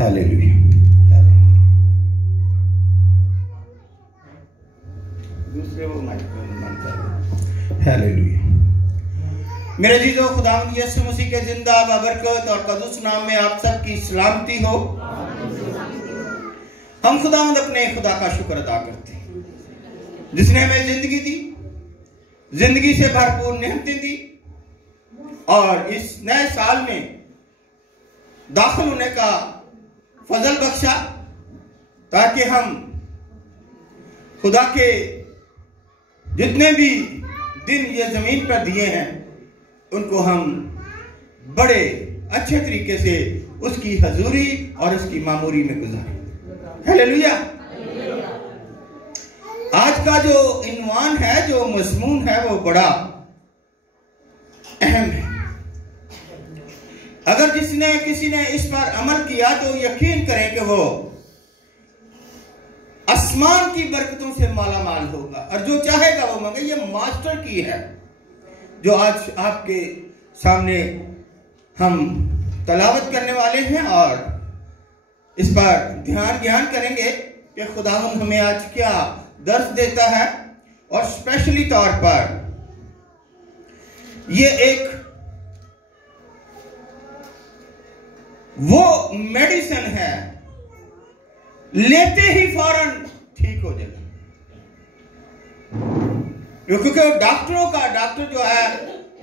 Hallelujah. दूसरे वो hallelujah. मेरे जीजो, खुदावंद यीशु मसीह के जिंदा बाबरकत और कदूस नाम में आप सबकी सलामती हो। हम खुदावंद अपने खुदा का शुक्र अदा करते हैं जिसने हमें जिंदगी दी, जिंदगी से भरपूर नेमतें दी और इस नए साल में दाखिल होने का फजल बख्शा ताकि हम खुदा के जितने भी दिन ये जमीन पर दिए हैं उनको हम बड़े अच्छे तरीके से उसकी हजूरी और उसकी मामूरी में गुजारें। हालेलुया। आज का जो इन्वान है, जो मज़मून है, वो बड़ा अहम है। अगर किसी ने इस पर अमल किया तो यकीन करें कि वो आसमान की बरकतों से माला माल होगा और जो चाहेगा वो मांगे। ये मास्टर की है जो आज आपके सामने हम तलावत करने वाले हैं और इस पर ध्यान करेंगे कि खुदावंद हमें आज क्या दर्श देता है। और स्पेशली तौर पर ये एक वो मेडिसिन है, लेते ही फौरन ठीक हो जाएगा। क्योंकि डॉक्टर जो है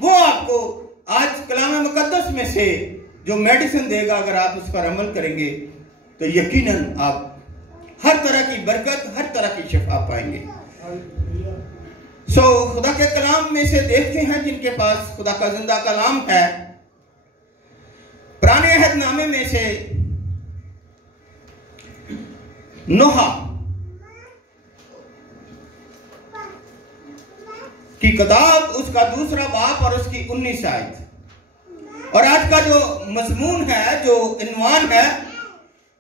वो आपको आज कलाम मुकद्दस में से जो मेडिसिन देगा, अगर आप उस पर अमल करेंगे तो यकीनन आप हर तरह की बरकत, हर तरह की शिफा पाएंगे। खुदा के कलाम में से देखते हैं जिनके पास खुदा का जिंदा कलाम है। पुराने अहदनामे में से नोहा की किताब, उसका दूसरा बाप और उसकी 19 आयत। और आज का जो मजमून है, जो इन्वान है,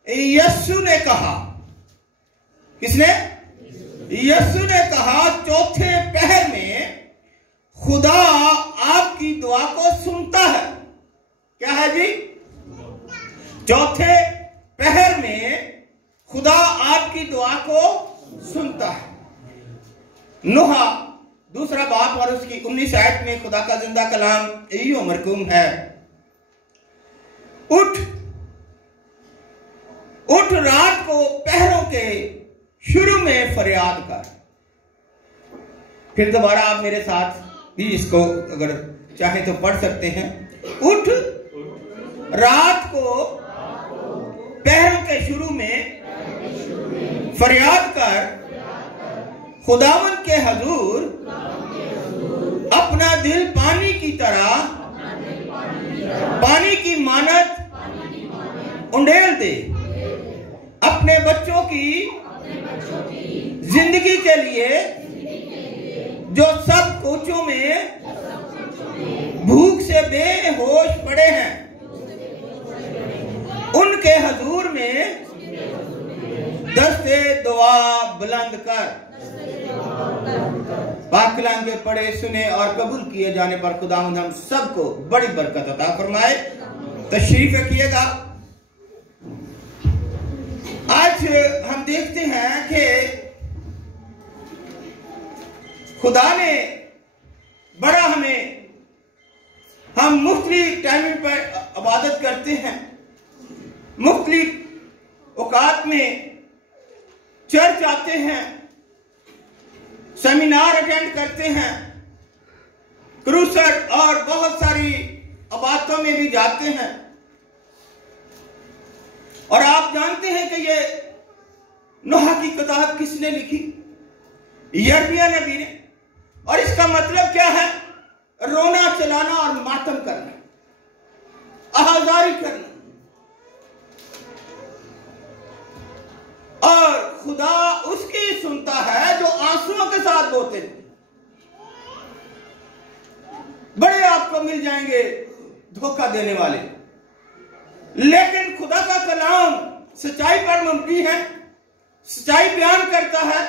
यीशु ने कहा। किसने? यीशु ने कहा चौथे पहर में खुदा आपकी दुआ को सुनता है। क्या है जी? चौथे पहर में खुदा आपकी दुआ को सुनता है। नोहा दूसरा बाप और उसकी 19 आयत में खुदा का जिंदा कलाम यो मरकूम है, उठ रात को पहरों के शुरू में फरियाद कर। फिर दोबारा आप मेरे साथ भी इसको अगर चाहे तो पढ़ सकते हैं। उठ रात को पहरों के शुरू में फरियाद कर, खुदावंद के हजूर अपना दिल पानी की तरह, पानी की मानत उंडेल दे। अपने बच्चों की जिंदगी के लिए जो सब कोचों में भूख से बेहोश पड़े हैं, उनके हजूर में दस्ते दुआ बुलंद कर। पाक कलाम के पढ़े, सुने और कबूल किए जाने पर खुदावंद हम सबको बड़ी बरकत अता फरमाए। तशरीफ रखिएगा। आज हम देखते हैं कि खुदा ने बड़ा हम मुख्तलिफ टाइम पर इबादत करते हैं, मुख्तलिफ औकात में चर्च आते हैं, सेमिनार अटेंड करते हैं, क्रूसेड और बहुत सारी इबादतों में भी जाते हैं। और आप जानते हैं कि ये नोहा की किताब किसने लिखी? यिर्मयाह नबी ने। और इसका मतलब क्या है? रोना, चलाना और मातम करना, आहाजारी करना। और खुदा उसकी सुनता है जो आंसुओं के साथ रोते हैं। बड़े आपको मिल जाएंगे धोखा देने वाले, लेकिन खुदा का कलाम सच्चाई पर मबनी है, सच्चाई बयान करता है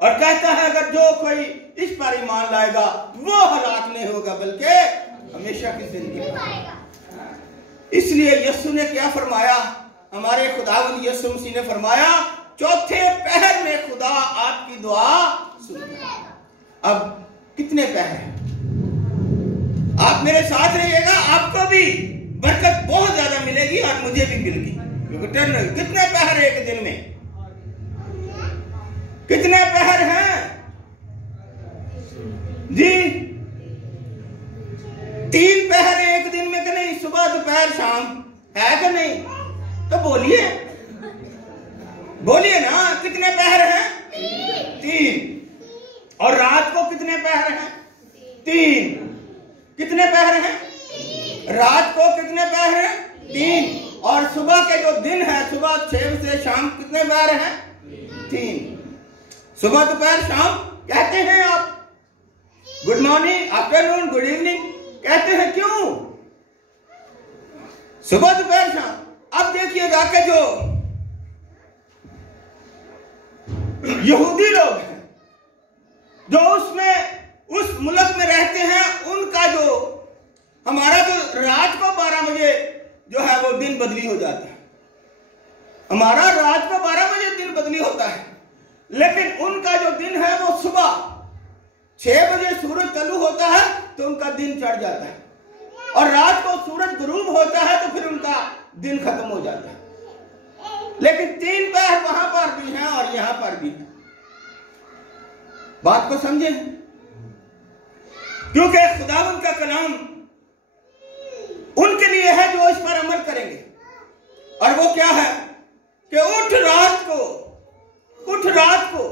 और कहता है अगर जो कोई इस पर ईमान लाएगा वो हलाक नहीं होगा बल्कि हमेशा की जिंदगी। इसलिए यीशु ने क्या फरमाया? हमारे खुदावंद यीशु मसीह ने फरमाया चौथे पहर में खुदा आपकी दुआ सुनता है। अब कितने पहर हैं? आप मेरे साथ रहिएगा, आपको भी बरकत बहुत ज्यादा मिलेगी और मुझे भी मिलेगी। कितने पहर एक दिन में? कितने पहर हैं जी? 3 पहर एक दिन में कि नहीं? सुबह दोपहर शाम है कि नहीं? तो बोलिए, बोलिए ना, कितने पहर हैं? 3। और रात को कितने पहर हैं? 3। कितने पहर हैं? रात को कितने पहर हैं? 3। और सुबह के जो दिन है, सुबह 6 से शाम कितने पहर हैं? 3। सुबह दोपहर शाम कहते हैं आप, good morning, afternoon, good evening कहते हैं, क्यों? सुबह दोपहर शाम। अब देखिएगा कि जो यहूदी लोग हैं जो उस मुल्क में रहते हैं, उनका जो हमारा जो रात को 12 बजे जो है वो दिन बदली हो जाता है। हमारा रात को 12 बजे दिन बदली होता है, लेकिन उनका जो दिन है वो सुबह 6 बजे सूरज तलू होता है तो उनका दिन चढ़ जाता है, और रात को सूरज गुरूब होता है तो फिर उनका दिन खत्म हो जाता है। लेकिन 3 पहर वहां पर भी हैं और यहां पर भी हैं। बात को समझे? क्योंकि खुदावंद का कलाम उनके लिए है जो इस पर अमल करेंगे। और वो क्या है कि उठ रात को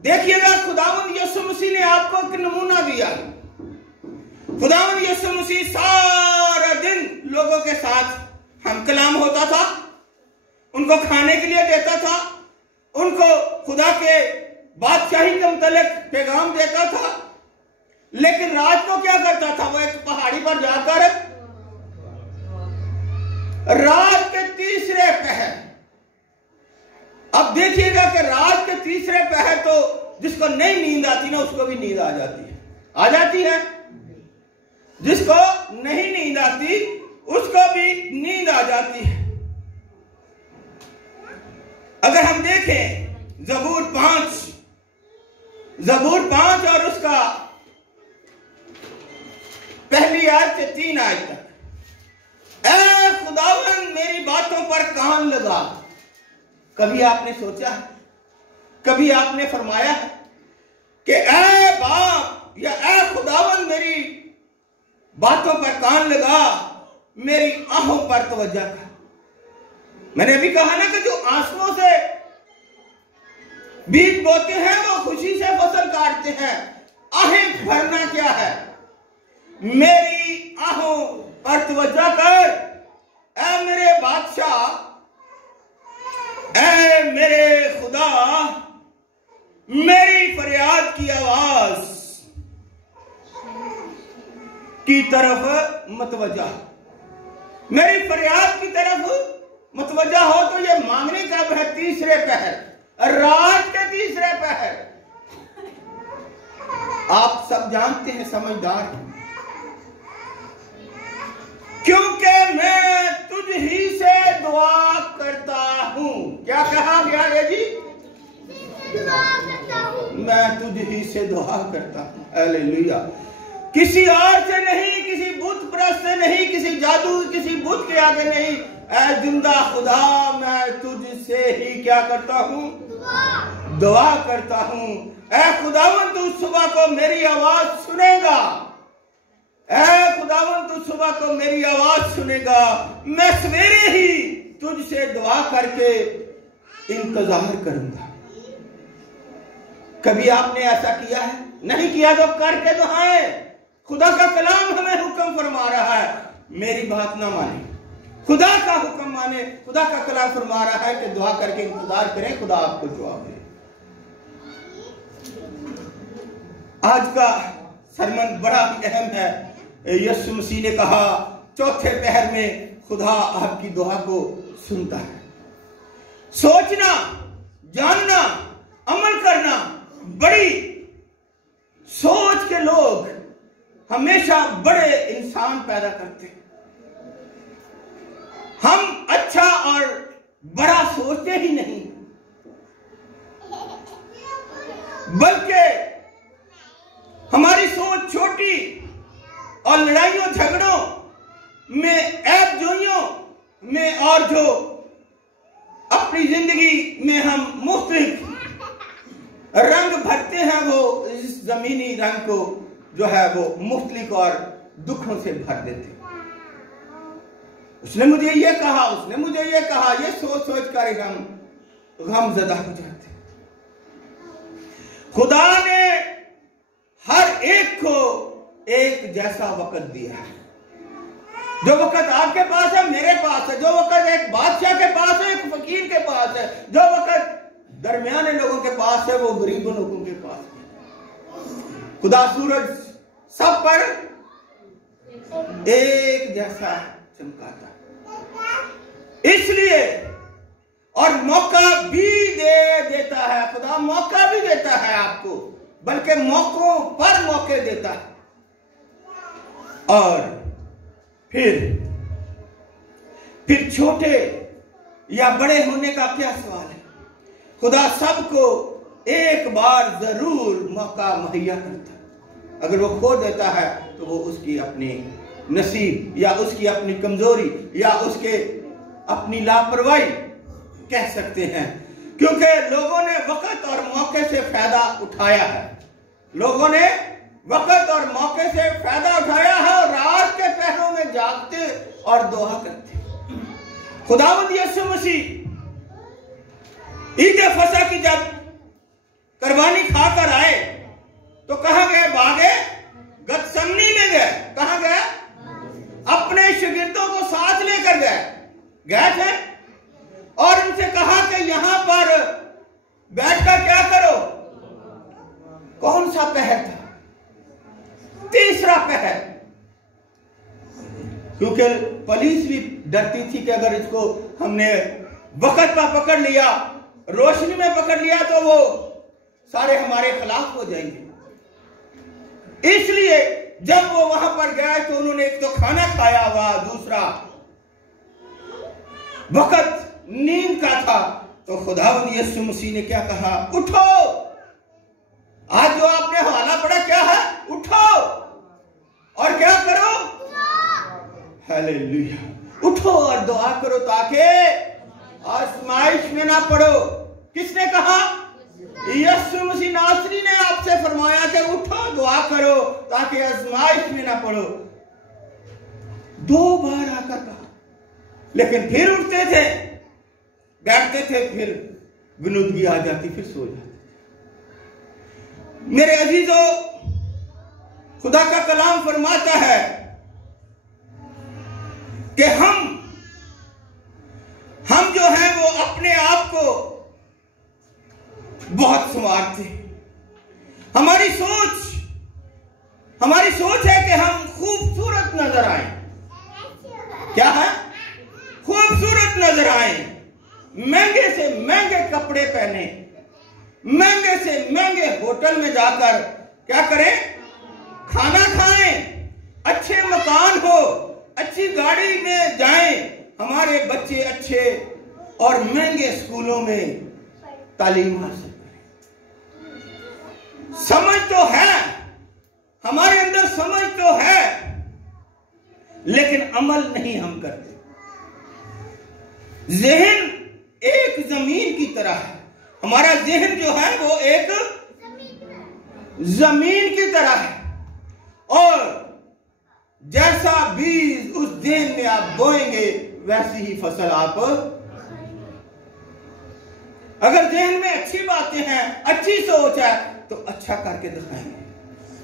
देखिएगा, खुदावंद यीशु मसीह ने आपको एक नमूना दिया। खुदावंद यीशु मसीह सारा दिन लोगों के साथ हम कलाम होता था, उनको खाने के लिए देता था, उनको खुदा के बादशाही के मुतालिक पैगाम देता था। लेकिन रात को क्या करता था? वो एक पहाड़ी पर जाकर रात के 3रे पहर, अब देखिएगा कि रात के 3रे पहर तो जिसको नहीं नींद आती ना, उसको भी नींद आ जाती है। आ जाती है? जिसको नहीं नींद आती उसको भी नींद आ जाती है। अगर हम देखें ज़बूर 5 और उसका पहली आयत से 3 आयत तक, ऐ खुदावंद मेरी बातों पर कान लगा। कभी आपने सोचा है, कभी आपने फरमाया है कि ऐ बाप या ऐ खुदावंद मेरी बातों पर कान लगा, मेरी आहों पर तवज्जो कर। मैंने अभी कहा ना कि जो आंसुओं से बीज बोते हैं वो खुशी से फसल काटते हैं। आहें भरना क्या है? मेरी आहों पर तवज्जो कर, ऐ मेरे बादशाह, ऐ मेरे खुदा, मेरी फरियाद की आवाज की तरफ मतवज्जा, मेरी फरियाद की तरफ मतवज्जा हो। तो ये मांगने कब है? 3रे पहर, रात के 3रे पहर। आप सब जानते हैं, समझदार हैं, क्योंकि मैं तुझ ही से दुआ करता हूं। क्या कहा गया है जी? मैं तुझ ही से दुआ करता हूं। हालेलुया। किसी और से नहीं, किसी बुत परस्त से नहीं, किसी जादू, किसी बुत के आगे नहीं। ऐ जिंदा खुदा, मैं तुझसे ही क्या करता हूं? दुआ करता हूं। ऐ खुदावंद तू सुबह को मेरी आवाज सुनेगा। ऐ खुदावंद तू सुबह को मेरी आवाज सुनेगा। मैं सवेरे ही तुझसे दुआ करके इंतजार करूंगा। कभी आपने ऐसा किया है? नहीं किया तो करके दुआएं। खुदा का कलाम हमें हुक्म फरमा रहा है, मेरी बात ना माने, खुदा का हुक्म माने। खुदा का कलाम फरमा रहा है कि दुआ करके इंतजार करें, खुदा आपको जवाब दे। आज का सरमन बड़ा अहम है। यीशु मसीह ने कहा चौथे पहर में खुदा आपकी दुआ को सुनता है। सोचना, जानना, अमल करना, बड़ी सोच के लोग हमेशा बड़े इंसान पैदा करते हैं। हम अच्छा और बड़ा सोचते ही नहीं, बल्कि हमारी सोच छोटी और लड़ाइयों झगड़ों में, ऐब जोइयों में, और जो अपनी जिंदगी में हम मुख्तलिफ रंग भरते हैं, वो इस जमीनी रंग को जो है वो मुख्तलिफ और दुखों से भर देते। उसने मुझे ये कहा, उसने मुझे ये कहा, ये सोच सोच कर हम गमज़दा हो जाते। खुदा ने हर एक को एक जैसा वक्त दिया है। जो वक्त आपके पास है, मेरे पास है, जो वक्त एक बादशाह के पास है, एक फकीर के पास है, जो वक्त दरमियाने लोगों के पास है, वो गरीबों लोगों के पास है। खुदा सूरज सब पर एक जैसा चमकाता है, इसलिए और मौका भी देता है। खुदा मौका भी देता है आपको, बल्कि मौकों पर मौके देता है। और फिर छोटे या बड़े होने का क्या सवाल है? खुदा सबको एक बार जरूर मौका मुहैया करता है। अगर वो खो देता है तो वो उसकी अपनी नसीब या उसकी अपनी कमजोरी या उसके अपनी लापरवाही कह सकते हैं, क्योंकि लोगों ने वक्त और मौके से फायदा उठाया है। लोगों ने वक्त और मौके से फायदा उठाया है और रात के पहरों में जागते और दुआ करते। खुदावंद यीशु मसीह ईद फसह की जब कुर्बानी खाकर आए तो कहां गए? भागे गतसमनी में गए। कहां गए? अपने शागिर्दों को साथ लेकर गए थे और उनसे कहा कि यहां पर बैठकर क्या करो। कौन सा पहर था? तीसरा पहर, क्योंकि पुलिस भी डरती थी कि अगर इसको हमने वक्त पर पकड़ लिया, रोशनी में पकड़ लिया, तो वो सारे हमारे खिलाफ हो जाएंगे। इसलिए जब वो वहां पर गए तो उन्होंने एक तो खाना खाया हुआ, दूसरा वक्त नींद का था। तो खुदावंद यीशु मसीह ने क्या कहा? उठो। आज जो आपने हवाला पड़ा क्या है? उठो और क्या करो? हालेलुया। उठो और दुआ करो ताकि आजमाइश में ना पड़ो। किसने कहा? यीशु मसीह नासरी ने आपसे फरमाया कि उठो, दुआ करो ताकि आजमाइश में ना पड़ो। 2 बार आकर कहा, लेकिन फिर उठते थे, बैठते थे, फिर गुनूदगी आ जाती, फिर सो जाते। मेरे अजीजों, खुदा का कलाम फरमाता है कि हम जो है वो अपने आप को बहुत संवारते। हमारी सोच है कि हम खूबसूरत नजर आए। क्या है? खूबसूरत नजर आए, महंगे से महंगे कपड़े पहने, महंगे से महंगे होटल में जाकर क्या करें? खाना खाएं, अच्छे मकान हो, अच्छी गाड़ी में जाएं, हमारे बच्चे अच्छे और महंगे स्कूलों में तालीम हासिल करें। समझ तो है, हमारे अंदर समझ तो है, लेकिन अमल नहीं हम करते। ज़हन एक जमीन की तरह है। हमारा ज़हन जो है वो एक जमीन की तरह है, और जैसा बीज उस ज़हन में आप बोएंगे वैसी ही फसल आप। अगर ज़हन में अच्छी बातें हैं, अच्छी सोच है, तो अच्छा करके दिखाएंगे।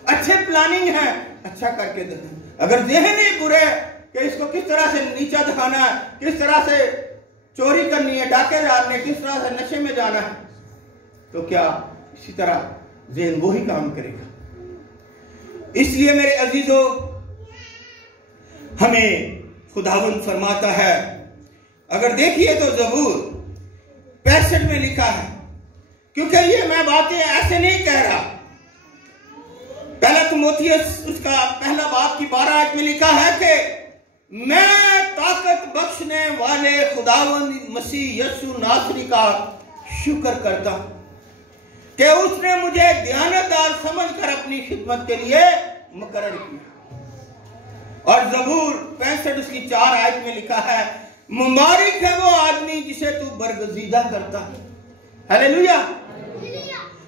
अच्छे प्लानिंग है, अच्छा करके दिखाएंगे। अगर ज़हन ही बुरे कि इसको किस तरह से नीचा दिखाना है, किस तरह से चोरी करनी है, डाके डालने, किस तरह से नशे में जाना है, तो क्या इसी तरह ज़हन वो ही काम करेगा। इसलिए मेरे अजीजों, हमें खुदावंद फरमाता है, अगर देखिए तो ज़बूर 65 में लिखा है, क्योंकि ये मैं बातें ऐसे नहीं कह रहा। पहला तिमोथियस उसका पहला बाब की 12 आयत में लिखा है कि मैं ताकत बख्शने वाले खुदावंद मसीह यीशु नासरी का शुक्र करता कि उसने मुझे दयानतदार समझकर अपनी खिदमत के लिए मुकर्रर किया। और ज़बूर 65 उसकी 4 आयत में लिखा है, मुबारक है वो आदमी जिसे तू बरगजीदा करता है। हालेलुया।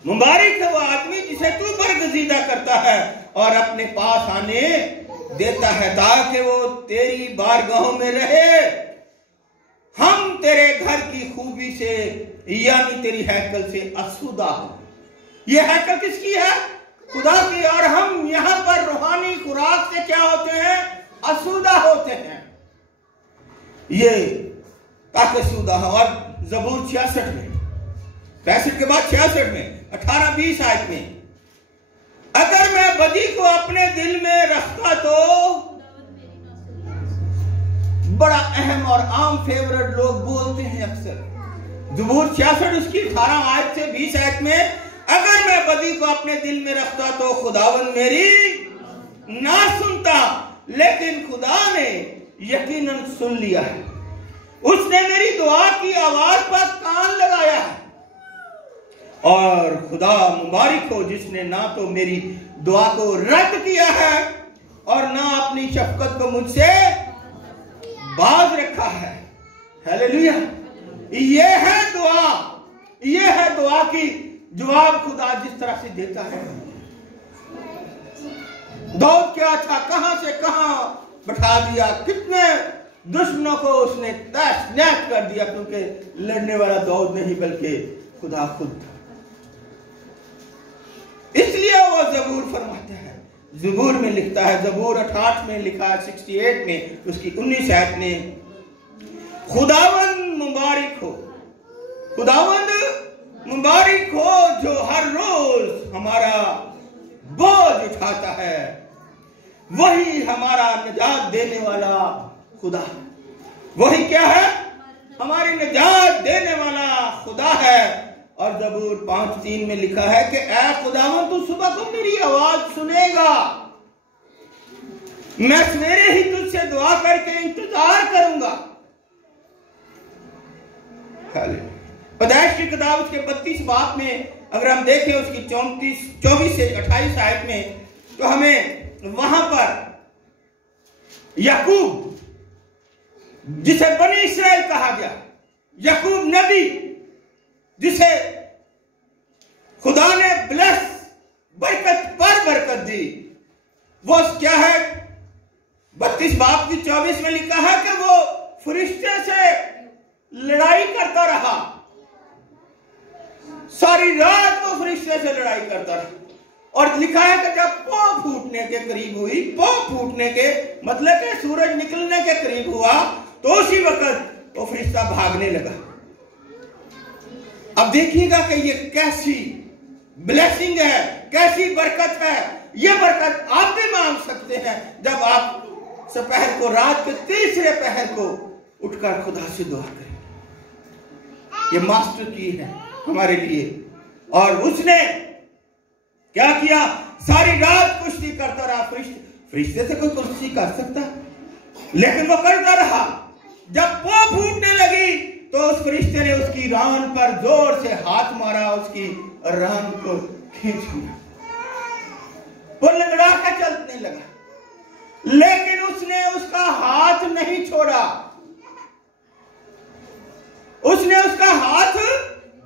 मुबारक है वो आदमी जिसे तू बरगजीदा करता है और अपने पास आने देता है, ताकि वो तेरी बारगाहों में रहे। हम तेरे घर की खूबी से यानी तेरी हैकल से आसूदा हो। ये हैकल किसकी है? खुदा की। और हम यहां पर रूहानी खुराक से क्या होते हैं? आसूदा होते हैं। ये ताकि आसूदा हो। और ज़बूर 66 में 65 के बाद 66 में 18-20 आयत में, अगर मैं बदी को अपने दिल में रखता तो, बड़ा अहम और आम फेवरेट लोग बोलते हैं अक्सर। ज़बूर 66 उसकी 18 आयत से 20 आयत में, अगर मैं बदी को अपने दिल में रखता तो खुदावन मेरी ना सुनता, लेकिन खुदा ने यकीनन सुन लिया है। उसने मेरी दुआ की आवाज पर कान लगाया है। और खुदा मुबारक हो जिसने ना तो मेरी दुआ को रद्द किया है और ना अपनी शफकत को मुझसे बाज रखा है। हालेलुया। ये है दुआ, ये है दुआ की जवाब खुदा जिस तरह से देता है। दाऊद क्या था, कहां से कहां बैठा दिया, कितने दुश्मनों को उसने तहस नहस कर दिया, क्योंकि लड़ने वाला दाऊद नहीं बल्कि खुदा खुद था। इसलिए वो ज़बूर फरमाता है, ज़बूर में लिखता है, ज़बूर 68 में लिखा है, 68 में उसकी 19 आयत में, खुदावंद मुबारक हो, खुदावंद मुबारक हो जो हर रोज हमारा बोझ उठाता है। वही हमारा निजात देने वाला खुदा, वही क्या है? हमारी निजात देने वाला खुदा है। और ज़बूर 5:3 में लिखा है कि ऐ खुदावंद तू सुबह को मेरी आवाज सुनेगा, मैं सवेरे ही तुझसे दुआ करके इंतजार करूंगा। पैदाइश की किताब उसके 32 बाब में अगर हम देखें उसकी 24 से 28 आयत में, तो हमें वहां पर याकूब जिसे बनी इस्राएल कहा गया, याकूब नबी जिसे खुदा ने ब्लेस बरकत पर बरकत दी, वो क्या है? 32 बाब की 24 में लिखा है कि वो फरिश्ते से लड़ाई करता रहा, सारी रात वो फरिश्ते से लड़ाई करता रहा। और लिखा है कि जब पौ फूटने के करीब हुई, पौ फूटने के मतलब कि सूरज निकलने के करीब हुआ, तो उसी वक्त वो फरिश्ता भागने लगा। अब देखिएगा कि ये कैसी ब्लेसिंग है, कैसी बरकत है। ये बरकत आप भी मांग सकते हैं जब आप दोपहर को, रात के तीसरे पहर को उठकर खुदा से दुआ करें। ये मास्टर की है हमारे लिए। और उसने क्या किया? सारी रात कुश्ती करता रहा। फरिश्ते से कोई कुश्ती कर सकता, लेकिन वो करता रहा। जब पौ फूटने लगी तो उस फरिश्ते ने उसकी रान पर जोर से हाथ मारा, उसकी रान को खींच लिया, वो लंगड़ा के चलने लगा। लेकिन उसने उसका हाथ नहीं छोड़ा, उसने उसका हाथ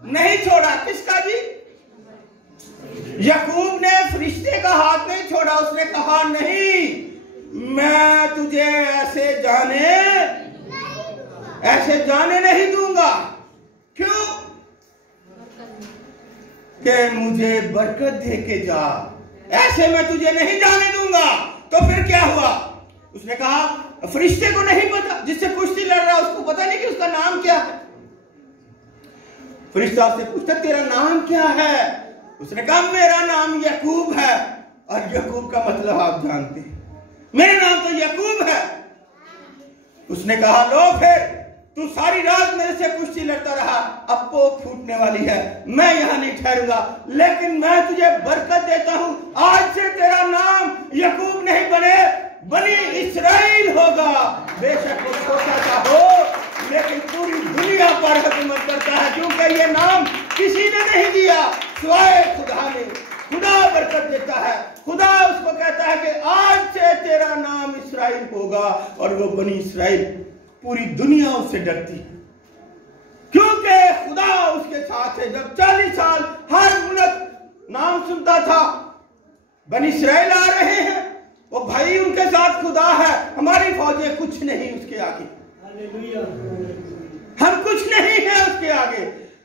नहीं छोड़ा। किसका जी? याकूब ने फरिश्ते का हाथ नहीं छोड़ा। उसने कहा नहीं, मैं तुझे ऐसे जाने नहीं दूंगा। क्यों? कि मुझे बरकत दे के जा, ऐसे मैं तुझे नहीं जाने दूंगा। तो फिर क्या हुआ? उसने कहा, फरिश्ते को नहीं पता, जिससे कुश्ती लड़ रहा उसको पता नहीं कि उसका नाम क्या है। फरिश्ता उससे पूछता, तेरा नाम क्या है? उसने कहा, मेरा नाम याकूब है। और याकूब का मतलब आप जानते हैं, मेरा नाम तो याकूब है। उसने कहा, लो फिर तू सारी रात मेरे से कुश्ती लड़ता रहा, अब पो फूटने वाली है, मैं यहां नहीं ठहरूंगा, लेकिन मैं तुझे बरकत देता हूं। आज से तेरा नाम याकूब नहीं बने, बनी इसराइल होगा। बेशक वो छोटा सा हो, लेकिन पूरी दुनिया पर हुकूमत करता है, क्योंकि ये नाम किसी ने नहीं दिया सिवाय खुदा ने। खुदा बरकत देता है, खुदा उसको कहता है कि आज से तेरा नाम इसराइल होगा, और वो बनी इसराइल, पूरी दुनिया उससे डरती है, क्योंकि खुदा उसके साथ है। जब 40 साल हर मुल्क नाम सुनता था, बनी इसराइल आ रहे हैं, वो भाई उनके साथ खुदा है, हमारी फौजें कुछ नहीं उसके आगे, हम कुछ नहीं है उसके आगे।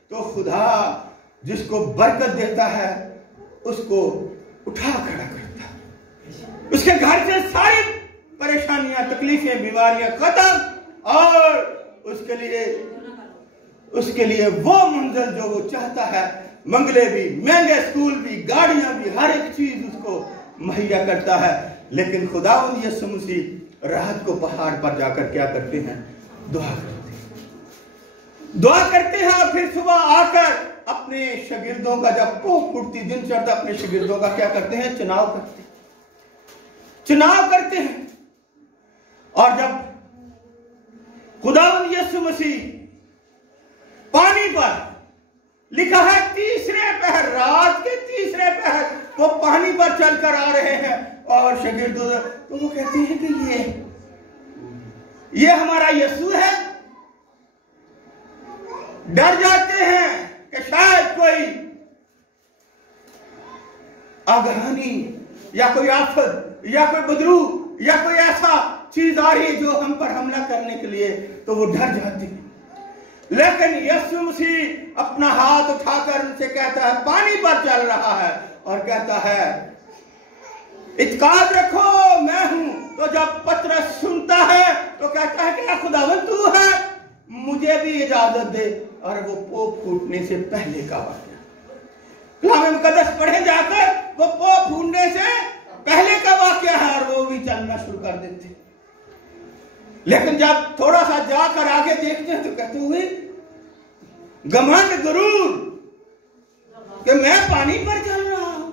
तो खुदा जिसको बरकत देता है उसको उठा खड़ा करता है, उसके घर से सारी परेशानियां, तकलीफें, बीमारियां खत्म, और उसके लिए वो मंजिल जो वो चाहता है, मंगले भी, महंगे स्कूल भी, गाड़ियां भी, हर एक चीज उसको मुहैया करता है। लेकिन खुदावंद यीशु मसीह रात को पहाड़ पर जाकर क्या करते हैं? दुआ करते हैं, और फिर सुबह आकर अपने शागिर्दों का, जब पोख फूटती दिन चढ़ता, अपने शागिर्दों का क्या करते हैं? चुनाव करते हैं। और जब खुदावंद यीशु मसीह पानी पर, लिखा है तीसरे पहर, रात के तीसरे पहर वो पानी पर चलकर आ रहे हैं, और शागिर्द तो वो कहते हैं कि ये हमारा यीशु है। डर जाते हैं कि शायद कोई आगहानी या कोई आफत या कोई बदरू या कोई ऐसा चीज आ रही है जो हम पर हमला करने के लिए, तो वो डर जाते हैं। लेकिन यीशु मसीह अपना हाथ उठाकर उनसे कहता है, पानी पर चल रहा है, और कहता है इत्काद रखो, मैं हूं। तो जब पतरस सुनता है तो कहता है क्या खुदावंद तू है? मुझे भी इजाजत दे। और वो पोप फूटने से पहले का वाक़या, कलाम मुकद्दस पढ़े जाकर, वो पोप फूटने से पहले का वाक़या है, और वो भी चलना शुरू कर देते। लेकिन जब थोड़ा सा जाकर आगे देखते हैं तो कहते हुए घमंड, गुरूर कि मैं पानी पर चल रहा हूं,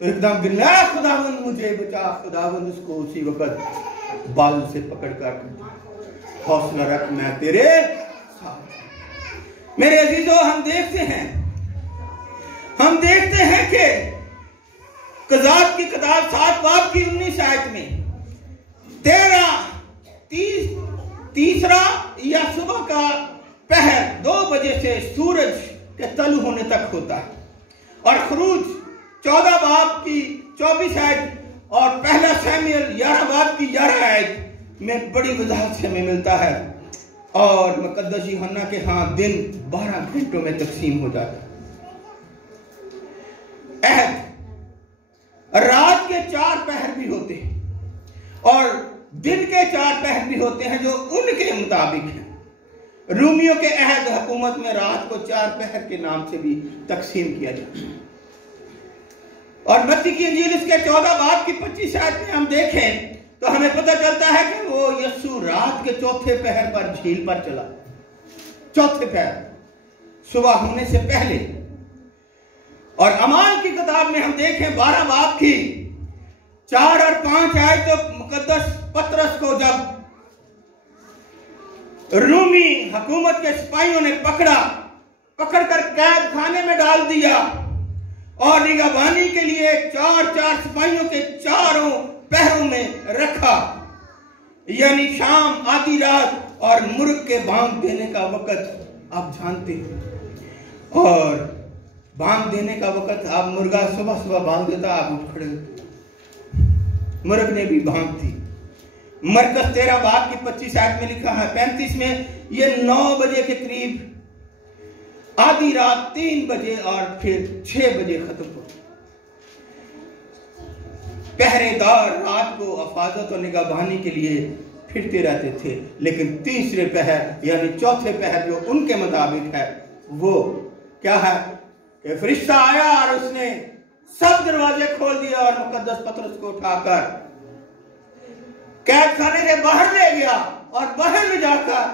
तो एकदम बिल्ला खुदावंद मुझे बचा। खुदावंद उसको उसी वक्त बाल से पकड़कर, हौसला रख, मैं तेरे साथ। मेरे अजीजों, हम देखते हैं कि कज़ात की किताब 7 बाब की 19 आयत में 13 या सुबह का पहर 2 बजे से सूरज के तलु होने तक होता है, और खरूज 14 बाब की 24 आयत और पहला शमूएल 11 बाब की 11 आयत में बड़ी वजाहत से हमें मिलता है। और मुकद्दस यूहन्ना के हाथ दिन 12 घंटों में तकसीम हो जाता है। रात के 4 पहर भी होते हैं, और दिन के 4 पहर भी होते हैं जो उनके मुताबिक हैं। रूमियों के अहद हुकूमत में रात को 4 पहर के नाम से भी तकसीम किया जाता है। और मत्ती की इंजील इसके 14 बाब की 25 आयत में हम देखें तो हमें पता चलता है कि वो यीशु रात के 4थे पहर पर झील पर चला, 4थे पहर, सुबह होने से पहले। और अमाल की किताब में हम देखें 12 बाब की 4 और 5 आयत, तो मुकद्दस पतरस को जब रूमी हुकूमत के सिपाहियों ने पकड़कर कैद खाने में डाल दिया, और निगहबानी के लिए 4 सिपाहियों के चारों पहरों में रखा, यानी शाम, आधी रात और मुर्ग के बांग देने का वक्त आप जानते हैं। और बांग देने का वक्त, आप मुर्गा सुबह सुबह बांग देता, आप उठ खड़े होते। मुर्ग ने भी बांग दी। मरकस 13 बाब की 25 आयत में लिखा है 35 में, ये 9 बजे के करीब, आधी रात 3 बजे और फिर 6 बजे खत्म हो। पहरेदार रात को हिफाजत और निगहबानी के लिए फिरते रहते थे, लेकिन तीसरे पहर यानी 4थे पहर जो उनके मुताबिक है, वो क्या है कि फरिश्ता आया और उसने सब दरवाजे खोल दिए और मुकद्दस पतरस को उठाकर कैद खाने से बाहर ले गया, और बाहर ले जाकर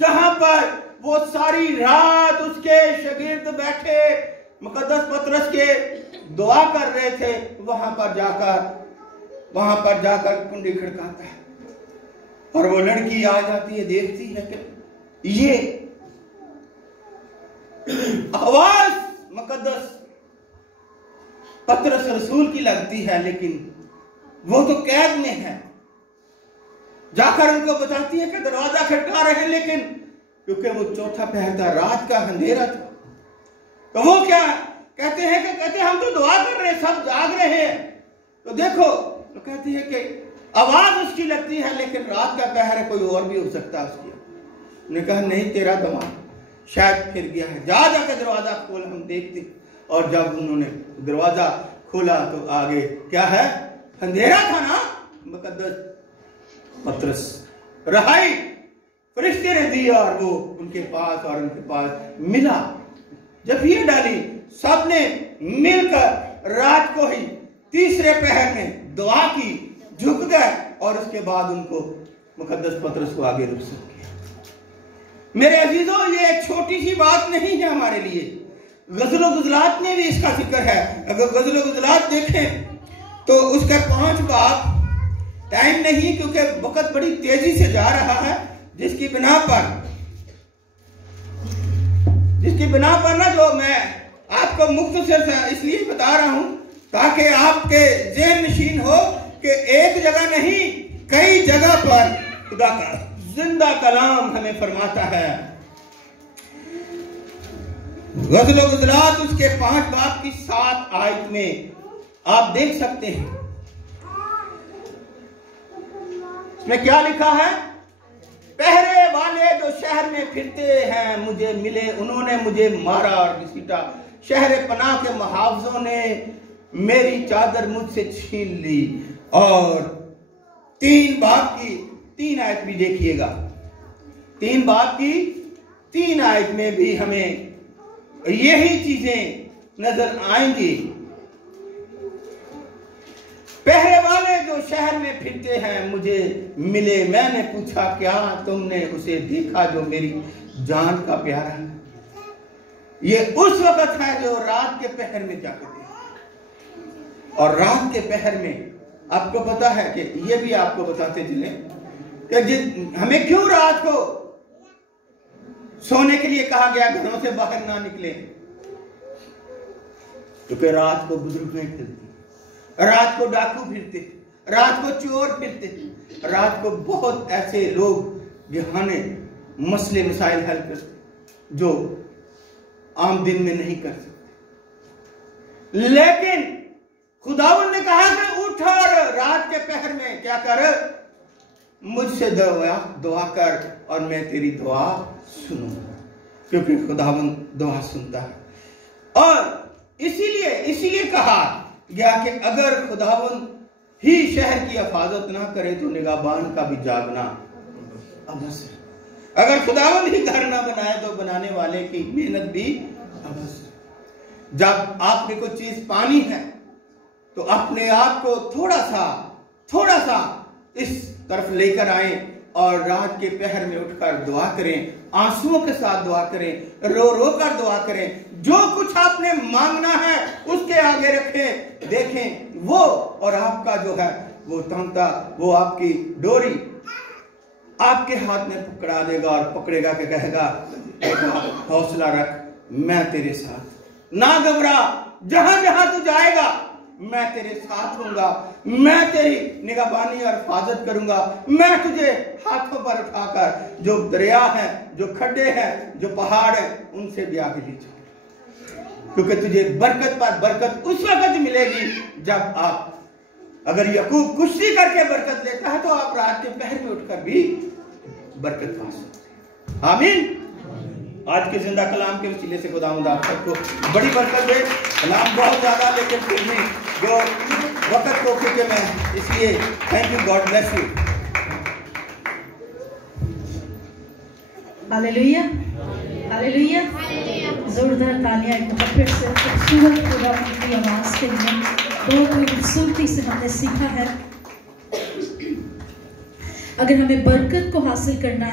जहां पर वो सारी रात उसके शागिर्द बैठे मुकद्दस पतरस के दुआ कर रहे थे, वहां पर जाकर वहां पर जाकर कुंडी खड़काता है और वो लड़की आ जाती है, देखती है कि ये आवाज मुकद्दस पतरस रसूल की लगती है, लेकिन वो तो कैद में है। जाकर उनको बताती है कि दरवाजा खटका रहे हैं, लेकिन क्योंकि वो चौथा पहर था, रात का अंधेरा था, तो वो क्या कहते हैं कि कहते हम तो दुआ कर रहे हैं, सब जाग रहे हैं, तो देखो, तो कहती है कि आवाज उसकी लगती है, लेकिन रात का पहर है, कोई और भी हो सकता है उसकी। उन्होंने कहा नहीं, तेरा दिमाग शायद फिर गया है, जा जाकर दरवाजा खोल, हम देखते। और जब उन्होंने दरवाजा खोला तो आगे क्या है, अंधेरा था ना। मुकद्दस पतरस रहाई फरिश्ते ने दी और वो उनके पास मिला। जब ये डाली, सबने मिलकर रात को ही तीसरे पहर में दुआ की, झुक गए और उसके बाद उनको मुकद्दस पतरस को आगे रुखसत किया। मेरे अजीजों, ये एक छोटी सी बात नहीं है हमारे लिए। गज़ल व गुज़लात में भी इसका जिक्र है। अगर गज़ल व गुज़लात देखें तो उसका 5 बाब, टाइम नहीं क्योंकि वक्त बड़ी तेजी से जा रहा है, जिसकी बिना पर ना जो मैं आपको मुख्तसर इसलिए बता रहा हूं ताकि आपके ज़हन नशीन हो कि एक जगह नहीं, कई जगह पर खुदा का जिंदा कलाम हमें फरमाता है। गज़ल व गुज़लात उसके 5 बाब की 7 आयत में आप देख सकते हैं, इसमें क्या लिखा है, पहरे वाले जो शहर में फिरते हैं मुझे मिले, उन्होंने मुझे मारा और घसीटा, शहर पनाह के मुहावजों ने मेरी चादर मुझसे छीन ली। और 3 बाब की 3 आयत भी देखिएगा, 3 बाब की 3 आयत में भी हमें यही चीजें नजर आएंगी। पहरे वाले जो शहर में फिरते हैं मुझे मिले, मैंने पूछा क्या तुमने उसे देखा जो मेरी जान का प्यारा है। ये उस वक्त है जो रात के पहर में जाकर देखा। और रात के पहर में आपको पता है कि ये भी आपको बताते चले कि हमें क्यों रात को सोने के लिए कहा गया, घरों से बाहर ना निकले, क्योंकि रात को बुजुर्गें फिरती, रात को डाकू फिरते, रात को चोर फिरते, रात को बहुत ऐसे लोग जहाने मसले मसाइल हल करते जो आम दिन में नहीं कर सकते। लेकिन खुदावंद ने कहा कि उठ और रात के पहर में क्या कर, मुझसे दुआ कर और मैं तेरी दुआ सुनूंगा, क्योंकि खुदावंद दुआ सुनता है। और इसीलिए कहा गया कि अगर खुदावंद ही शहर की हिफाजत ना करे तो निगाहबान का भी जागना अबस है। अगर खुदावंद ही घर ना बनाए तो बनाने वाले की मेहनत भी अबस है। जब आपने कोई चीज पानी है तो अपने आप को थोड़ा सा इस तरफ लेकर आए और रात के पहर में उठकर दुआ करें, आंसुओं के साथ दुआ करें, रो रो कर दुआ करें। जो कुछ आपने मांगना है उसके आगे रखें, देखें वो और आपका जो है वो तांता, वो आपकी डोरी आपके हाथ में पकड़ा देगा और पकड़ेगा के कहेगा हौसला रख, मैं तेरे साथ, ना घबरा, जहां जहां तू जाएगा मैं तेरे साथ होऊंगा, मैं तेरी निगहबानी और हिफाजत करूंगा, मैं तुझे हाथों पर उठाकर जो दरिया है, जो खड्डे हैं, जो पहाड़ है, उनसे भी आगे ले जाऊंगा। क्योंकि तुझे बरकत पर बरकत उस वक्त मिलेगी जब आप, अगर याकूब कुश्ती करके बरकत लेता है तो आप रात के पहर में उठकर भी बरकत पा सकते हैं। आमीन। आज के जिंदा कलाम के वसीले से खुदावंद आप सबको बड़ी बरकत दे। कलाम बहुत ज्यादा, लेकिन फिर भी जो वक्त को क्योंकि मैं इसलिए thank you, God bless you. Hallelujah, hallelujah. जोरदार तालियां एक बार फिर से खूबसूरत खुदावंद की आवाज के लिए। बहुत ही खूबसूरती से हमने सीखा है, अगर हमें बरकत को हासिल करना है